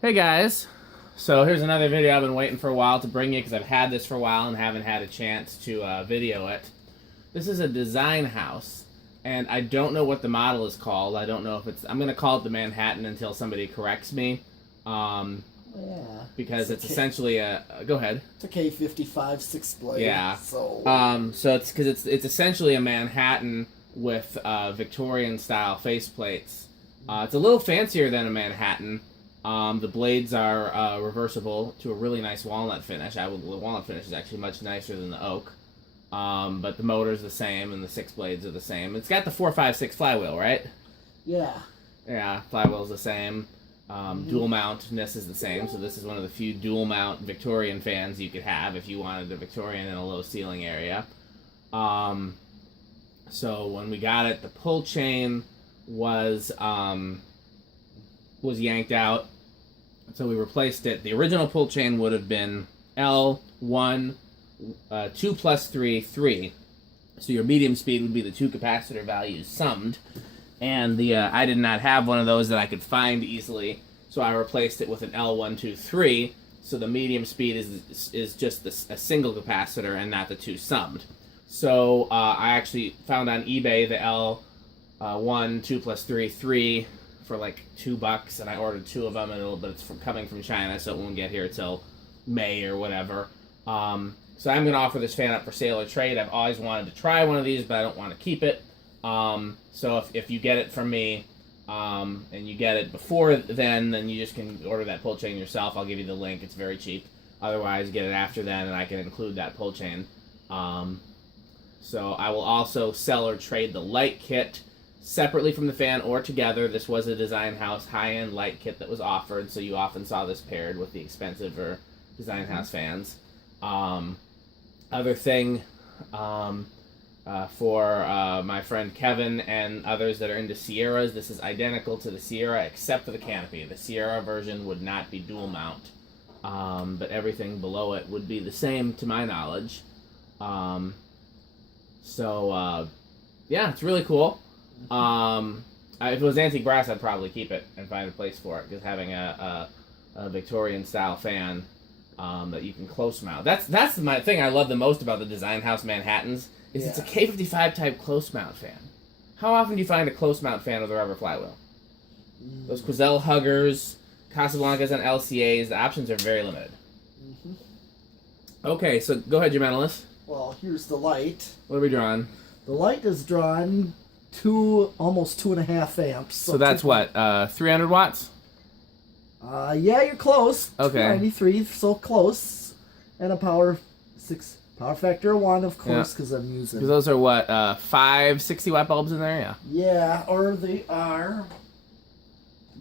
Hey guys, so here's another video I've been waiting for a while to bring you because I've had this for a while and haven't had a chance to video it. This is a design house, and I don't know what the model is called. I don't know if it's... I'm going to call it the Manhattan until somebody corrects me. Yeah. Because it's essentially a... Go ahead. It's a K55 6-blade. Yeah. So it's because it's essentially a Manhattan with Victorian-style faceplates. It's a little fancier than a Manhattan. The blades are reversible to a really nice walnut finish. The walnut finish is actually much nicer than the oak. But the motor's the same and the 6 blades are the same. It's got the 456 flywheel, right? Yeah. Yeah, flywheel's the same. Dual mountness is the same, so this is one of the few dual mount Victorian fans you could have if you wanted a Victorian in a low ceiling area. So when we got it, the pull chain was yanked out, so we replaced it. The original pull chain would have been L1, 2 plus 3, 3. So your medium speed would be the 2 capacitor values summed. And I did not have one of those that I could find easily, so I replaced it with an L1, 2, 3. So the medium speed is just a single capacitor and not the 2 summed. So I actually found on eBay the L1, 2 plus 3, 3 for like $2, and I ordered 2 of them, but it's coming from China, so it won't get here till May or whatever. So I'm going to offer this fan up for sale or trade. I've always wanted to try one of these, but I don't want to keep it. So if you get it from me, and you get it before then you just can order that pull chain yourself. I'll give you the link. It's very cheap. Otherwise, get it after then, and I can include that pull chain. So I will also sell or trade the light kit separately from the fan or together. This was a design house high-end light kit that was offered, so you often saw this paired with the expensive or design house fans. Other thing, for my friend Kevin and others that are into Sierras, this is identical to the Sierra except for the canopy. The Sierra version would not be dual mount, but everything below it would be the same to my knowledge. Yeah, it's really cool. If it was antique brass, I'd probably keep it and find a place for it, because having a Victorian style fan that you can close mount. That's my thing I love the most about the design house Manhattans. It's a K55 type close mount fan. How often do you find a close mount fan with a rubber flywheel? Those Quazell Huggers, Casablancas, and LCAs, the options are very limited. Okay, so go ahead, Mentalist. Well, here's the light. What are we drawing? The light is drawn almost 2.5 amps. So that's what, 300 watts? Yeah, you're close. Okay. 93, so close. And a power factor of 1, of course, because I'm using... Because those are what, 5 60-watt bulbs in there? Yeah. Yeah, or they are...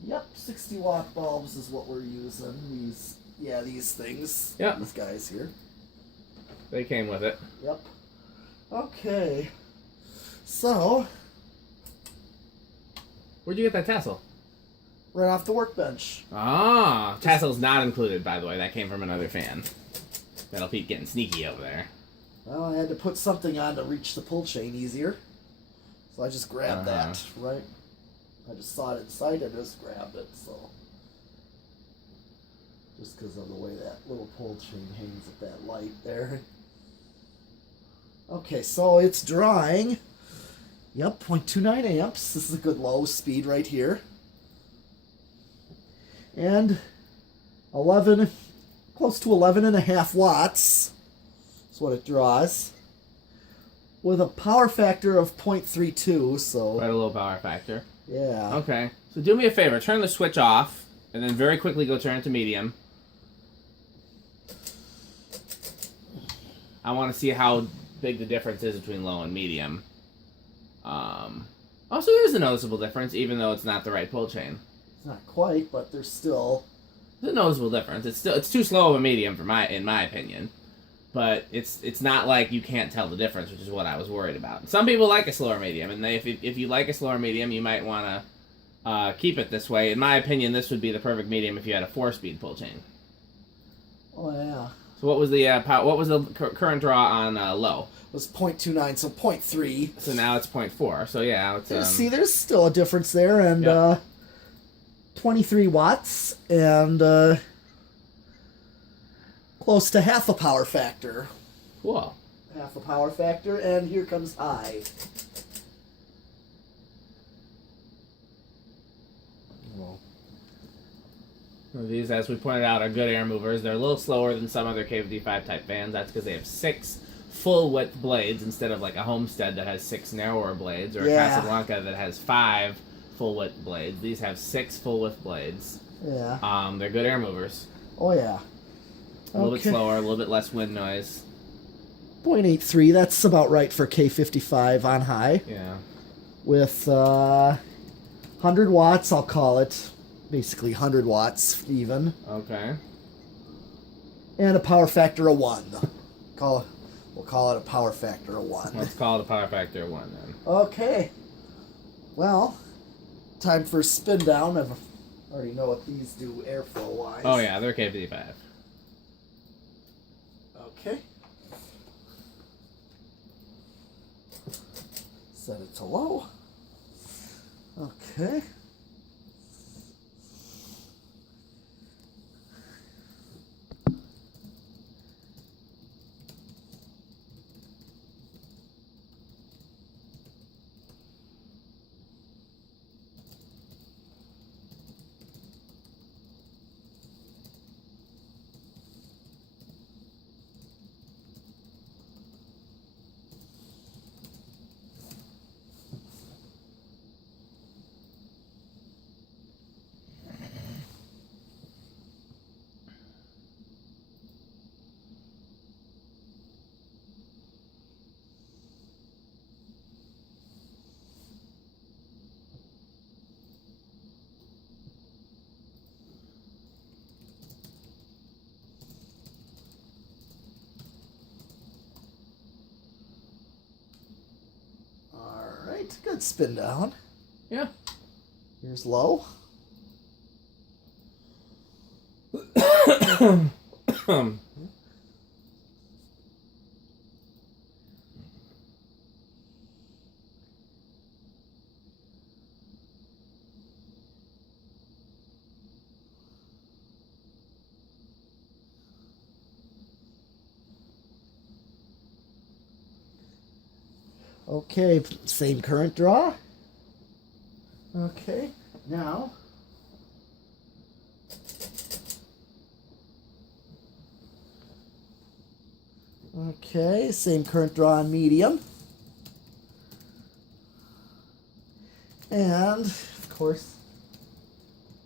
Yep, 60-watt bulbs is what we're using. These things. Yep. These guys here. They came with it. Yep. Okay. So... Where'd you get that tassel? Right off the workbench. Ah, tassel's not included, by the way. That came from another fan. That'll Pete getting sneaky over there. Well, I had to put something on to reach the pull chain easier. So I just grabbed that, right? I just saw it inside and just grabbed it, so... Just because of the way that little pull chain hangs at that light there. Okay, so it's drawing... Yep, 0.29 amps. This is a good low speed right here. And 11... Close to 11.5 watts is what it draws, with a power factor of 0.32, so... Quite a low power factor. Yeah. Okay, so do me a favor. Turn the switch off, and then very quickly go turn it to medium. I want to see how big the difference is between low and medium. Also, there's a noticeable difference, even though it's not the right pull chain. It's not quite, but there's still... There's a noticeable difference. It's too slow of a medium in my opinion, but it's not like you can't tell the difference, which is what I was worried about. Some people like a slower medium, and if you like a slower medium, you might want to keep it this way. In my opinion, this would be the perfect medium if you had a 4-speed pull chain. Oh yeah. So what was the current draw on low? It was 0.29, so 0.3. So now it's 0.4. So yeah, it's See, there's still a difference there, and yep. 23 watts and close to half a power factor. Cool. Half a power factor, and here comes high. These, as we pointed out, are good air movers. They're a little slower than some other KFD5 type fans. That's because they have 6 full width blades instead of like a Homestead that has 6 narrower blades, or a Casablanca that has 5 full width blades. These have 6 full width blades. Yeah. They're good air movers. Oh yeah. A little bit slower, a little bit less wind noise. 0.83, that's about right for K55 on high. Yeah. With 100 watts, I'll call it. Basically 100 watts even. Okay. And a power factor of 1. We'll call it a power factor of 1. Let's call it a power factor of 1 then. Okay. Well, time for spin down. I already know what these do airflow wise. Oh yeah, they're KFD5. Okay. Set it to low. Okay. Good spin down. Yeah. Here's low. Okay, same current draw. Okay, now okay, same current draw on medium. And of course,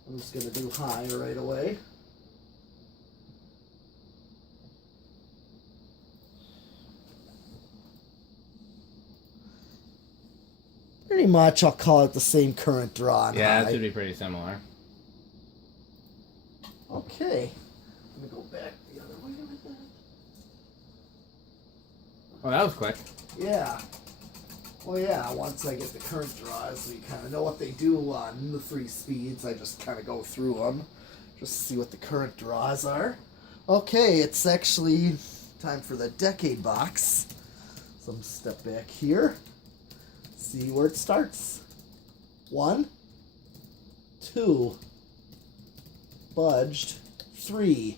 I'm just going to do high right away. Pretty much, I'll call it the same current draw on Yeah, high. that should be pretty similar. Okay. Let me go back the other way with that. Oh, that was quick. Yeah. Well, yeah, once I get the current draws, we kind of know what they do on the 3 speeds. I just kind of go through them, just to see what the current draws are. Okay, it's actually time for the decade box. So I'm step back here. See where it starts. 1, 2, budged, 3.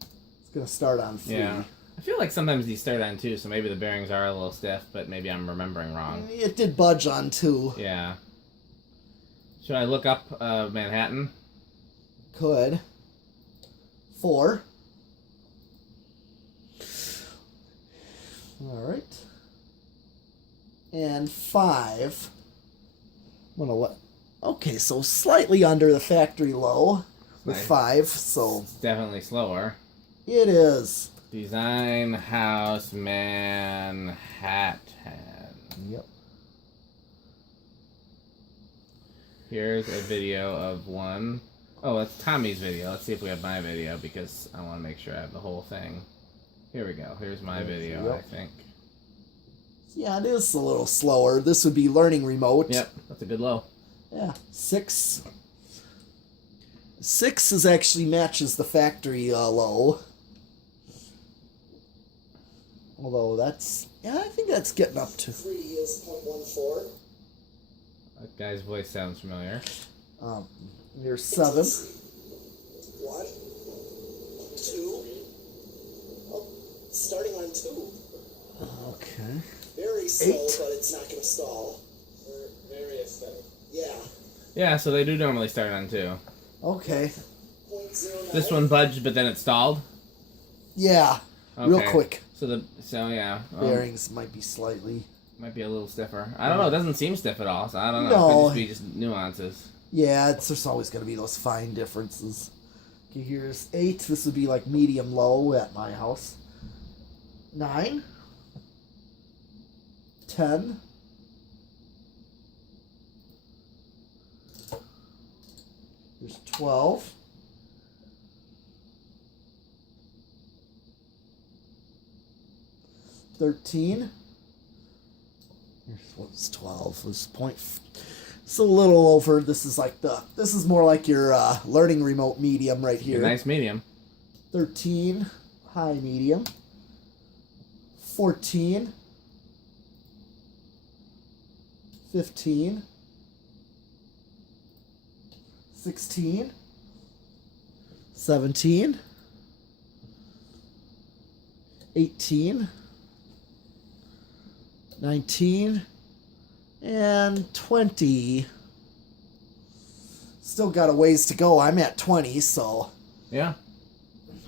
It's gonna start on 3. Yeah. I feel like sometimes these start on 2, so maybe the bearings are a little stiff, but maybe I'm remembering wrong. It did budge on 2. Yeah. Should I look up Manhattan? Could. 4. Alright. And 5. I'm gonna let. Okay, so slightly under the factory low with Nice. 5, so It's definitely slower. it is. Design House Manhattan. Yep. Here's a video of one. Oh, it's Tommy's video. Let's see if we have my video, because I want to make sure I have the whole thing. Here we go. Here's my video, Yep. I think. Yeah, it is a little slower. This would be learning remote. Yep, that's a good low. Yeah, 6. 6 is actually matches the factory low. Although that's, yeah, I think that's getting up to 3 is 0.14. That guy's voice sounds familiar. Here's 7. 1, 2. Oh, starting on 2. Okay. Very slow, 8. but it's not going to stall. Very aesthetic. Yeah. Yeah, so they do normally start on 2. Okay. 0.09. This one budged, but then it stalled. Yeah. Okay. Real quick. So yeah. Bearings might be slightly. Might be a little stiffer. I don't know. It doesn't seem stiff at all. So I don't know. No. It could just be just nuances. Yeah, there's always going to be those fine differences. Okay, here's 8. This would be like medium low at my house. 9. 10. 12. 13. Here's what's 12. Was point. It's a little over. This is like this is more like your learning remote medium right here. Nice medium. 13, high medium. 14. 15. 16. 17. 18. 19. And 20. Still got a ways to go. I'm at 20, so Yeah.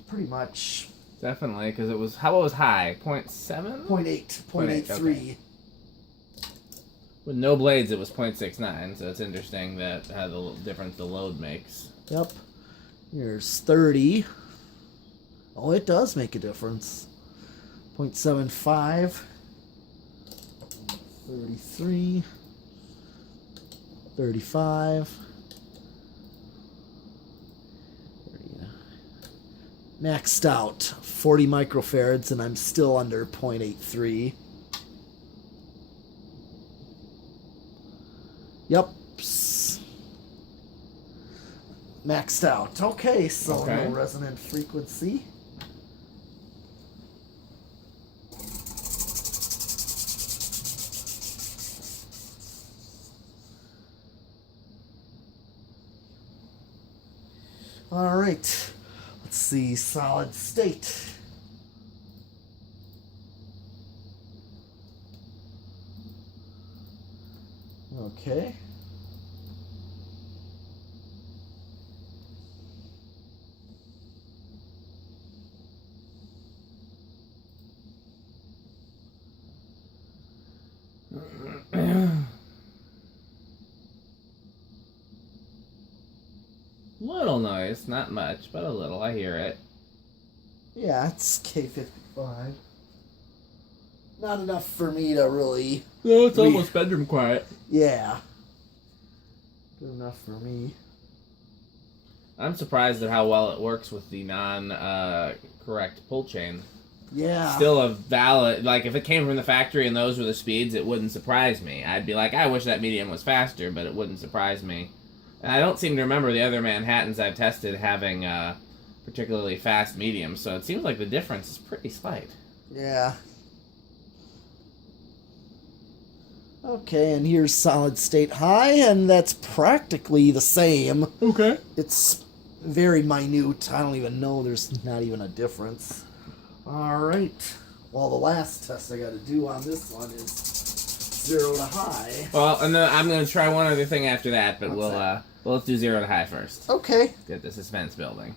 pretty much Definitely, because it was, how, what was high? 0.7? 0.8, 0.83. Okay. With no blades, it was 0.69, so it's interesting that how the little difference the load makes. Yep. Here's 30. Oh, it does make a difference. 0.75. 33. 35. 30. Maxed out 40 microfarads, and I'm still under 0.83. Yep. Maxed out. Okay, so Okay. no resonant frequency. All right. Let's see. Solid state. Okay. Little noise, not much, but a little. I hear it. Yeah, it's K55. Not enough for me to really. No, it's almost bedroom quiet. Yeah. Good enough for me. I'm surprised at how well it works with the non-correct pull chain. Yeah. Still a valid, like if it came from the factory and those were the speeds, it wouldn't surprise me. I'd be like, I wish that medium was faster, but it wouldn't surprise me. And I don't seem to remember the other Manhattans I've tested having particularly fast mediums, so it seems like the difference is pretty slight. Yeah. Okay, and here's solid state high, and that's practically the same. Okay. It's very minute. I don't even know. There's not even a difference. All right. Well, the last test I got to do on this one is 0 to high. Well, and then I'm going to try one other thing after that, but What's that? Well, let's do 0 to high first. Okay. Get the suspense building.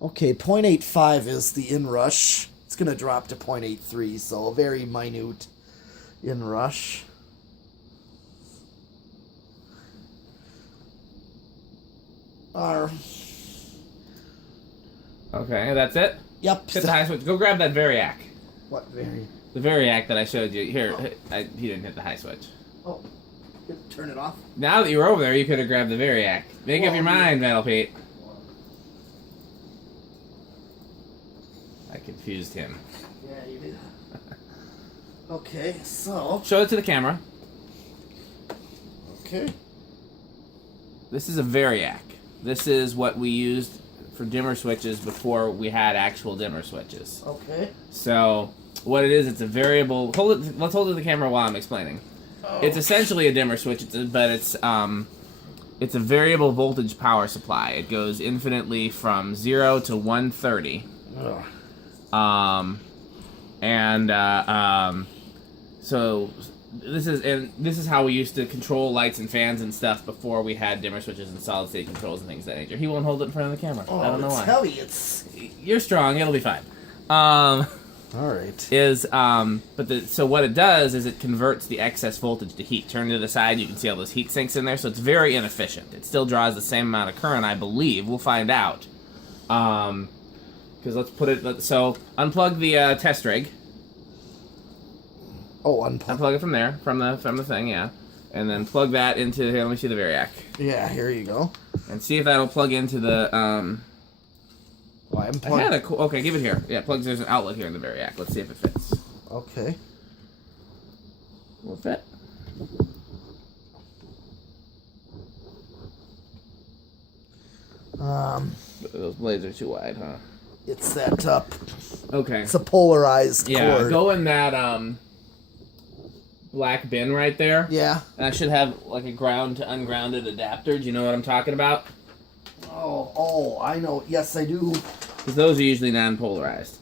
Okay, 0.85 is the inrush. It's going to drop to 0.83, so a very minute inrush. Okay, that's it? Yep. Hit the high switch. Go grab that Variac. What very? The Variac that I showed you. Here, Oh. he didn't hit the high switch. Oh, turn it off. Now that you were over there, you could have grabbed the Variac. Make up your mind, Metal Pete. I confused him. Yeah, you did. Okay, so. Show it to the camera. Okay. This is a Variac. This is what we used for dimmer switches before we had actual dimmer switches. Okay. So, what it is, it's a variable... Let's hold it to the camera while I'm explaining. It's essentially a dimmer switch, but it's a variable voltage power supply. It goes infinitely from 0 to 130. So this is how we used to control lights and fans and stuff before we had dimmer switches and solid state controls and things of that nature. He won't hold it in front of the camera. I don't know why. It's heavy. It's You're strong. It'll be fine. all right. So what it does is it converts the excess voltage to heat. Turn to the side, you can see all those heat sinks in there. So it's very inefficient. It still draws the same amount of current, I believe. We'll find out. Because so unplug the test rig. Oh, unplug. Unplug it from there, from the thing, yeah, and then plug that into here. Let me see the Variac. Yeah, here you go. And see if that'll plug into the. Well, I'm plugged. Okay, give it here. Yeah, there's an outlet here in the Variac. Let's see if it fits. Okay. Will it fit? Those blades are too wide, huh? It's that up. Okay. It's a polarized Yeah, cord. go in that black bin right there. Yeah. And I should have like a ground to ungrounded adapter. Do you know what I'm talking about? Oh, I know. Yes, I do. Because those are usually non-polarized.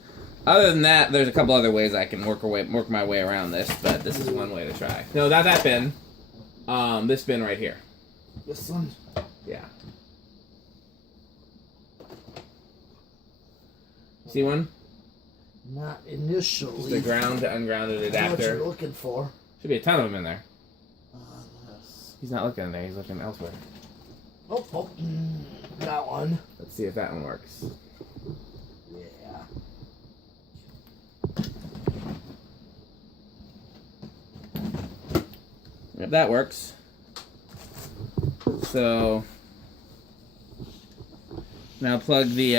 Other than that, there's a couple other ways I can work my way around this, but this is one way to try. No, not that bin. This bin right here. This one? Yeah. See one? Not initially. Just a ground to ungrounded I know what adapter. you're looking for. Should be a ton of them in there. Yes. He's not looking in there. He's looking elsewhere. Oh, that one. Let's see if that one works. Yeah. Yep, that works. So now plug the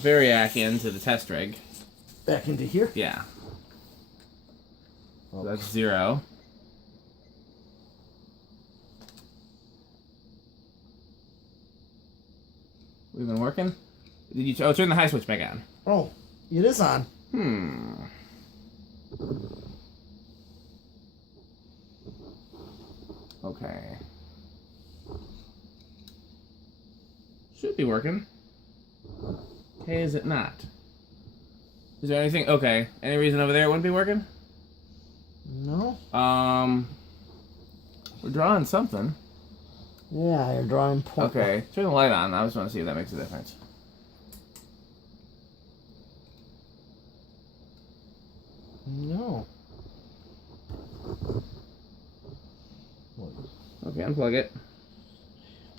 Variac into the test rig. Back into here? Yeah. So Okay. that's 0. We've been working? Did you turn the high switch back on? Oh, it is on. Okay. Should be working. Okay, is it not? Is there anything? Okay. Any reason over there it wouldn't be working? No? We're drawing something. Yeah, you're drawing point. Okay. Turn the light on. I just want to see if that makes a difference. No. Okay, unplug it.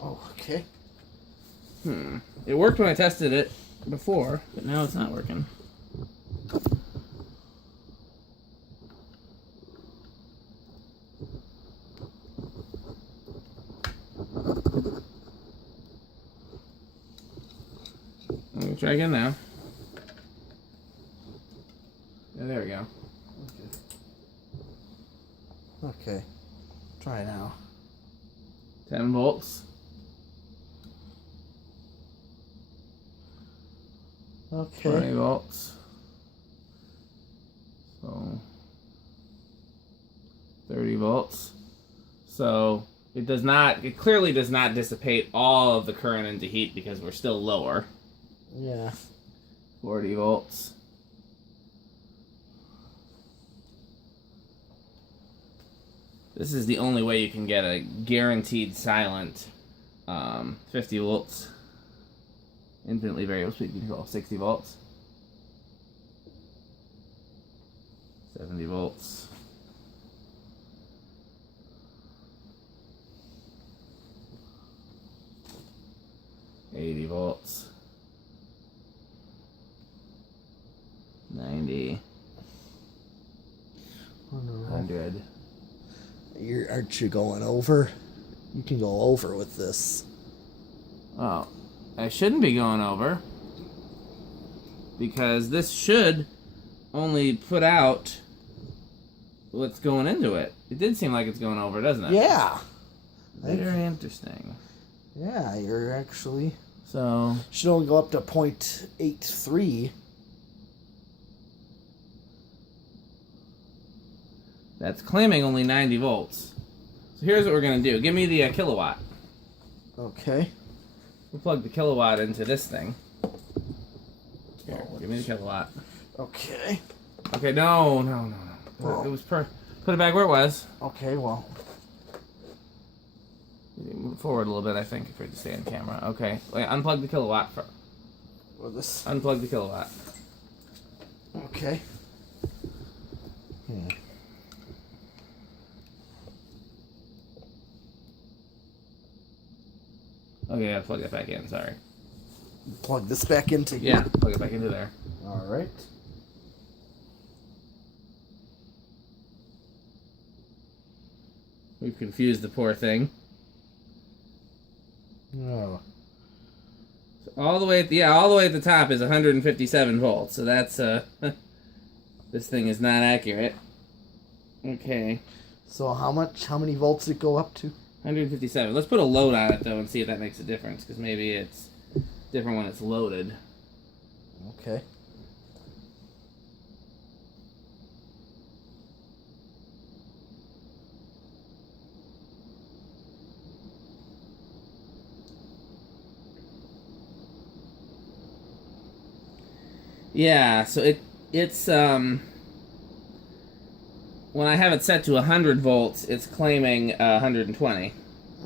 Oh, okay. It worked when I tested it before, but now it's not working. Let me try again now. Yeah, there we go. Okay. Try now. 10 volts. Okay. 20 volts. So 30 volts. So it clearly does not dissipate all of the current into heat because we're still lower. Yeah. 40 volts. This is the only way you can get a guaranteed silent 50 volts. Infinitely variable speed control. 60 volts. 70 volts. 80 volts. 90. 100. Aren't you going over? You can go over with this. Oh, I shouldn't be going over because this should only put out what's going into it. It did seem like it's going over, doesn't it? Yeah. Very interesting. Yeah, you're actually... So... should only go up to 0.83. that's claiming only 90 volts. So here's what we're going to do. Give me the kilowatt. Okay. We'll plug the kilowatt into this thing. Here, give me the kilowatt. Okay. Okay, no. Oh. It was put it back where it was. Okay, well. Move forward a little bit, I think, if we stay on camera. Okay, wait, unplug the kilowatt. Well, this. Unplug the kilowatt. Okay. Okay, I gotta plug it back in, sorry. Plug this back into here. Yeah, plug it back into there. All right. We've confused the poor thing. Oh. So all the way at the top is 157 volts. So that's this thing is not accurate. Okay. So how many volts did it go up to? 157. Let's put a load on it though and see if that makes a difference, because maybe it's different when it's loaded. Okay. Yeah, so it's when I have it set to 100 volts, it's claiming 120.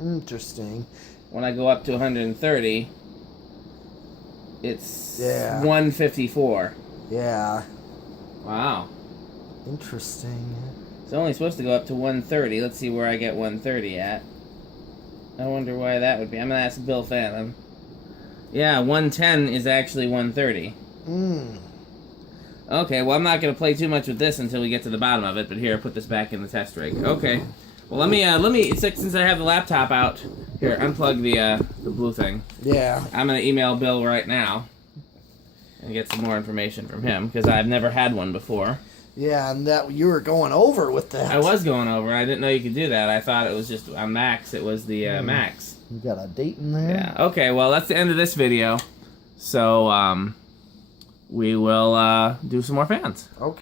Interesting. When I go up to 130, it's 154. Yeah. Wow. Interesting. It's only supposed to go up to 130. Let's see where I get 130 at. I wonder why that would be. I'm gonna ask Bill Phantom. Yeah, 110 is actually 130. Okay, well, I'm not going to play too much with this until we get to the bottom of it, but here, put this back in the test rig. Okay. Well, let me since I have the laptop out, here, unplug the blue thing. Yeah. I'm going to email Bill right now and get some more information from him, because I've never had one before. Yeah, and that you were going over with that. I was going over. I didn't know you could do that. I thought it was just on Max. It was the Max. You got a date in there? Yeah. Okay, well, that's the end of this video. So, we will do some more fans. Okay.